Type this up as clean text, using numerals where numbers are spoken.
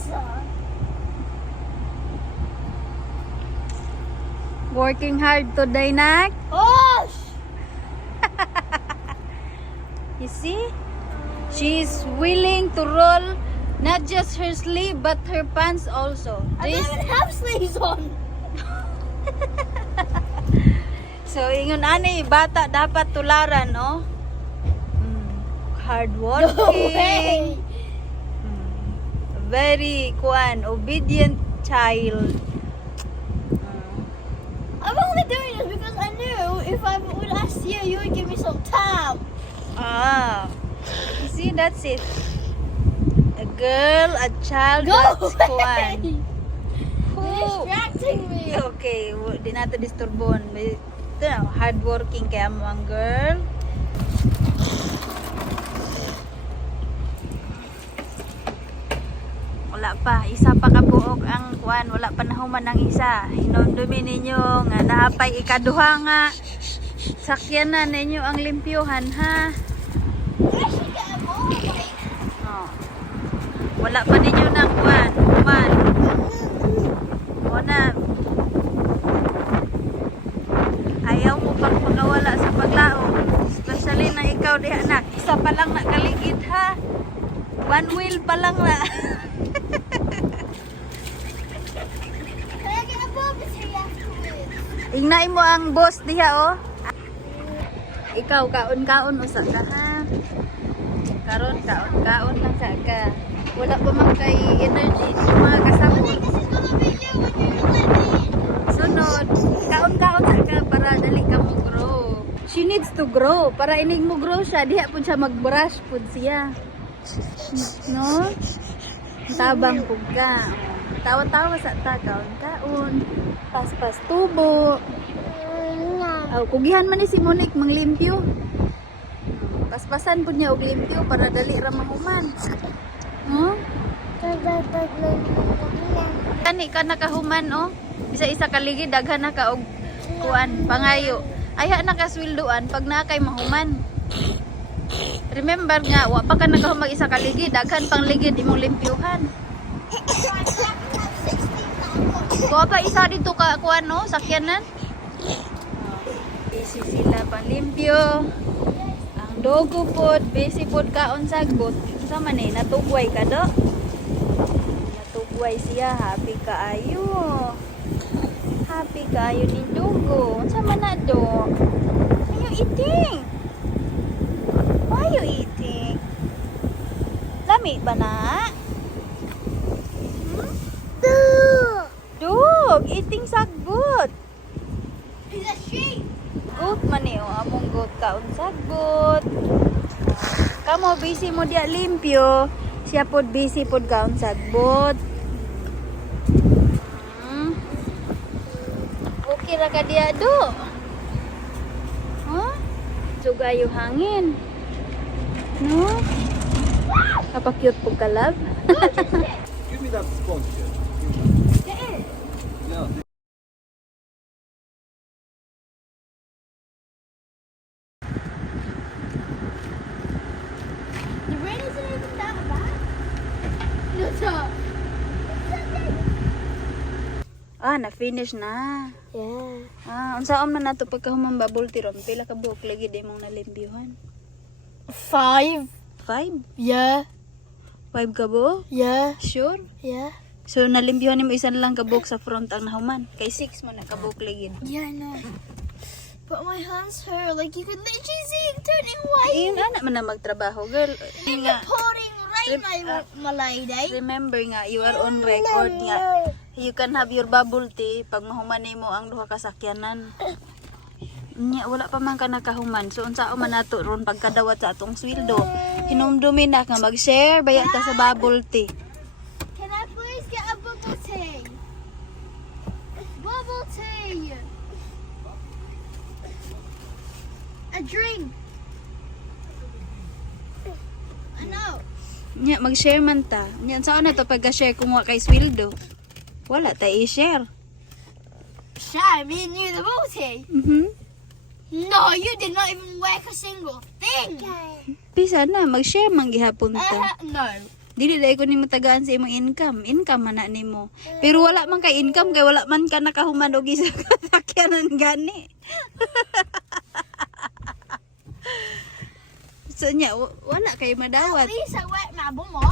pizza. Working hard today, Nak. Oh! You see? She's willing to roll not just her sleeve but her pants also. I don't even have sleeves on. So, ingon ani, bata dapat tularan, no? Hard No way. working. Very, obedient child. I'm only doing this because I knew if I would ask you, you would give me some time. You see, that's it. A girl, a child, Go that's away. Who? You're distracting me. Okay, di nato disturbon. Ito na, hardworking kaya mo ang girl. Wala pa, isa pa kabuok ang kuan, wala pa nahuman ang isa. Hinumdumi ninyo nga naapay ikaduha nga. Sakyanan ninyo ang limpyuhan, ha? I should get a ball. Oh. Wala pa ninyo na kuan, human. Una, ayaw mo pang pagkawala sa paglaom. Especially na ikaw di anak. Isa pa lang na kaligid, ha? One wheel pa lang na. Can I get a ball between afterwards? Ingnay mo ang boss diha, oh. Ikaw, kaon-kaon usa ka, ha? Karon, kaon-kaon lang sa ka. Wala pa man kay energy sa mga kasama. This is gonna be you when you're living. Sunod, kaon-kaon sa ka para dali ka mo grow. She needs to grow. Para inig mo grow siya, diha po siya mag-brush po siya. No? Tabang po ka. Tawa-tawa sa ta, kaon-kaon. Pas-pas tubo. Oh, kugihan man ni si Monique manglimpyo. Paspasan po niya og limpyo para dali ra mahuman. Oh? Kani ka nakahuman, oh. Bisa-isa kaligid daghan na ka og kuan pangayo. Aya na ka sweldoan pag naa kay mahuman. Remember nga, wa pa ka nagahumag isa kaligid, daghan pang ligid imong limpyuhan. Kuha pa isa dito ka kuan, no, sakyanan. Busy sila pang limpyo. Ang dogo pod, busy pod kaon sagbot. Sa man eh, natugway ka do. Natugway siya, happy kaayo. Happy kaayo ni dogo. Sa man na do? Are you eating? Why are you eating? Lami ba na? Dog, eating sagbot. He's a sheep. Goat man eh, oh, among goat kaon sagbot. Kamo busy mo dia limpyo, siya pod busy pod kaon sagbot. Okay ra ka dia do. Huh? Sugayo hangin. No? Kapag-cute po ka, love. Give me that sponge. Yeah. The rain isn't even that bad. No, stop. Na-finish na. Yeah. Unsaon man nato pagkahumang bubble tea ron, pila ka buok lagi di mong nalimpyuhan? 5. 5? Yeah. 5 ka buok? Yeah. Sure? Yeah. So nalimpyuhan mo isan lang ka buok sa front ang nahuman. Kay 6 man na ka buok lagi. Yeah, I know. But my hands hurt. Like you could literally see it turning white. Iyon anak man na magtrabaho, girl. And Nga, you're pouring rain, my lady. remember nga, you are on record nga. You can have your bubble tea pag mahuman mo ang duha ka sakyanan. Nya wala pa man ka nakahuman. So unsao man nato ron pagkadawat sa atong sweldo. Hinumdumi na nga mag-share baya ta sa bubble tea. Can I please get a bubble tea? Bubble tea. A drink. I know. Nya mag-share man ta. Nya saan na to pagka-share kung wa kay sweldo? Wala ta i-share. Shy, me and you the bubble tea. No, you did not even work a single thing. Bisa na mag-share man gihapon ta. No. Dili dai ko nimo tagaan sa imong income. Income man na nimo. Pero wala man kay income kay wala man ka nakahuman og isa ka sakyanan gani. So nya wala kay madawat. Please, I wet mabo mo.